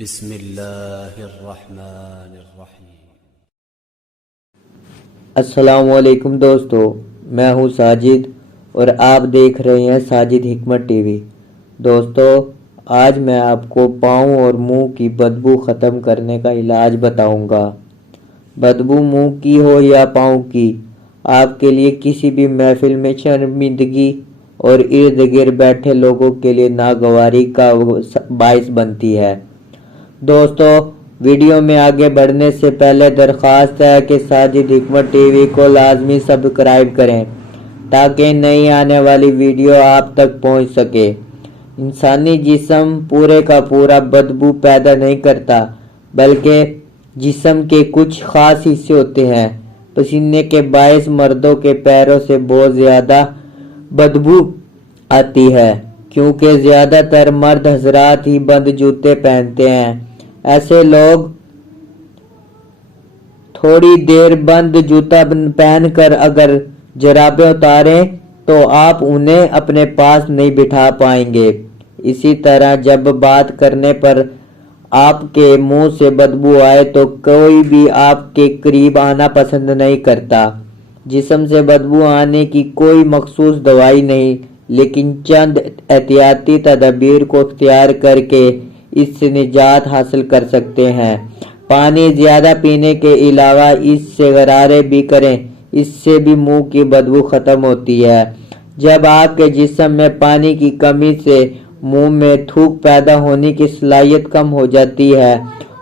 بسم اللہ الرحمن الرحیم۔ السلام علیکم دوستو، میں ہوں ساجد اور آپ دیکھ رہے ہیں ساجد حکمت ٹی وی۔ دوستو، آج میں آپ کو پاؤں اور منہ کی بدبو ختم کرنے کا علاج بتاؤں گا۔ بدبو منہ کی ہو یا پاؤں کی، آپ کے لیے کسی بھی محفل میں شرمندگی اور ارد گرد بیٹھے لوگوں کے لیے ناگواری کا باعث بنتی ہے۔ دوستو، ویڈیو میں آگے بڑھنے سے پہلے درخواست ہے کہ ساجد حکمت ٹی وی کو لازمی سبسکرائب کریں تاکہ نئی آنے والی ویڈیو آپ تک پہنچ سکے۔ انسانی جسم پورے کا پورا بدبو پیدا نہیں کرتا، بلکہ جسم کے کچھ خاص حصے ہوتے ہیں۔ پسینے کے باعث مردوں کے پیروں سے بہت زیادہ بدبو آتی ہے، کیونکہ زیادہ تر مرد حضرات ہی بند جوتے پہنتے ہیں۔ ایسے لوگ تھوڑی دیر بند جوتا پہن کر اگر جرابیں اتاریں تو آپ انہیں اپنے پاس نہیں بٹھا پائیں گے۔ اسی طرح جب بات کرنے پر آپ کے منہ سے بدبو آئے تو کوئی بھی آپ کے قریب آنا پسند نہیں کرتا۔ جسم سے بدبو آنے کی کوئی مخصوص دوائی نہیں، لیکن چند احتیاطی تدابیر کو اختیار کر کے اس سے نجات حاصل کر سکتے ہیں۔ پانی زیادہ پینے کے علاوہ اس سے غرارے بھی کریں، اس سے بھی منہ کی بدبو ختم ہوتی ہے۔ جب آپ کے جسم میں پانی کی کمی سے منہ میں تھوک پیدا ہونے کی صلاحیت کم ہو جاتی ہے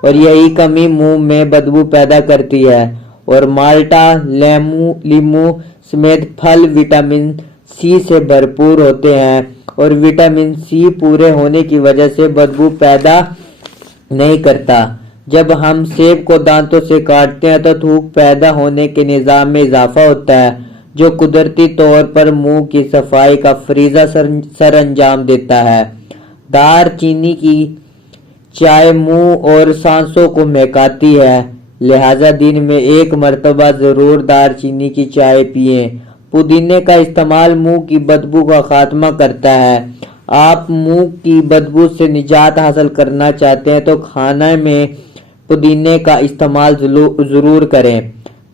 اور یہی کمی منہ میں بدبو پیدا کرتی ہے، اور مالٹا، لیمو سمیت پھل وٹامن سی سے بھرپور ہوتے ہیں، اور وٹامن سی پورے ہونے کی وجہ سے بدبو پیدا نہیں کرتا۔ جب ہم سیب کو دانتوں سے کاٹتے ہیں تو تھوک پیدا ہونے کے نظام میں اضافہ ہوتا ہے، جو قدرتی طور پر منہ کی صفائی کا فریضہ سر انجام دیتا ہے۔ دار چینی کی چائے منہ اور سانسوں کو مہکاتی ہے، لہذا دن میں ایک مرتبہ ضرور دار چینی کی چائے پیئیں۔ پودینے کا استعمال منہ کی بدبو کا خاتمہ کرتا ہے۔ آپ منہ کی بدبو سے نجات حاصل کرنا چاہتے ہیں تو کھانے میں پودینے کا استعمال ضرور کریں۔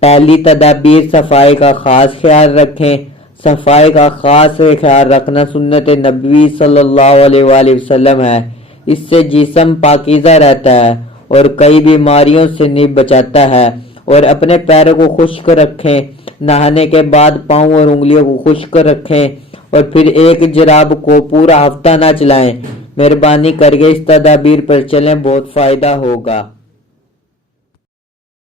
پہلی تدابیر صفائی کا خاص خیال رکھیں۔ صفائی کا خاص خیال رکھنا سنت نبوی صلی اللہ علیہ وآلہ وسلم ہے۔ اس سے جسم پاکیزہ رہتا ہے اور کئی بیماریوں سے بچاتا ہے۔ اور اپنے پیروں کو خشک رکھیں۔ نہانے کے بعد پاؤں اور انگلیوں کو خشک رکھیں اور پھر ایک جراب کو پورا ہفتہ نہ چلائیں۔ مہربانی کر کے اس تدابیر پر چلیں، بہت فائدہ ہوگا۔